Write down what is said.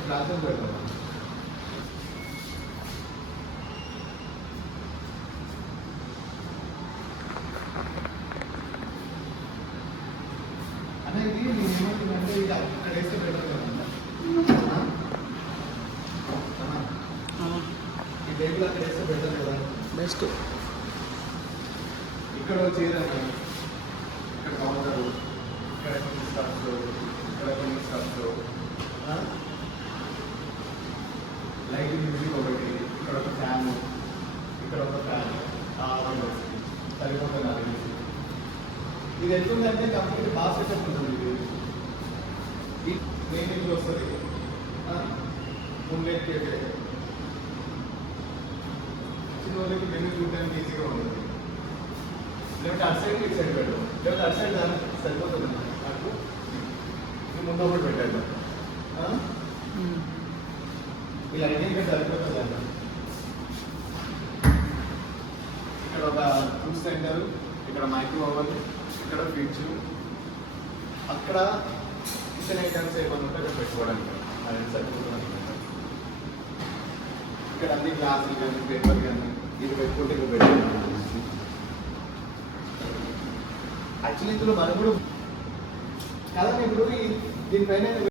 Glasses పెడతాం అనేది నేను ఏమంటుందంటే ఇది అక్కడ వేస్తే బెటర్ కదన్నా ఈ టేబుల్ అక్కడ వేస్తే బెటర్ కదా బెస్ట్. ఇక్కడ చీరని ఇక్కడ కౌంటరు ఇక్కడ కొన్ని స్టఫ్స్ ఇక్కడ కొన్ని స్టఫ్స్ లైట్ మ్యూజిక్ ఒకటి ఇక్కడ ఒక ఫ్యాన్ ఇక్కడ ఒక ఫ్యాన్ సరిపోతుంది అది ఇది ఎట్లుందంటే కంప్లీట్ బాగా సెటప్ ఉంటుంది ఇది మెయిన్ ఇంట్లో వస్తుంది ముందే చిన్న వాళ్ళకి మెనూ చూడడానికి ఈజీగా ఉంటుంది లేకపోతే అటు సైడ్ ఇటు సైడ్ పెట్టడం లేకపోతే అటు సైడ్ దానికి సరిపోతుంది నాకు ఇది ముందు ఒకటి పెట్టాలి ఇలా ఇంకా సరిపోతుంది అన్న ఇక్కడ ఒక జ్యూస్ సెంటర్ ఇక్కడ మైక్రో ఓవెన్ ఇక్కడ ఫ్రిడ్జ్ అక్కడ కిచెన్ ఐటమ్స్ ఏమన్నా ఉంటే అక్కడ పెట్టుకోవడానికి అది సరిపోతుంది ఇక్కడ అన్ని గ్లాసులు కానీ పేపర్ కానీ ఇది పెట్టుకుంటే ఇక్కడ పెట్టుకున్నాం యాక్చువల్లీ ఇందులో మనం కూడా కదా ఇప్పుడు దీనిపైన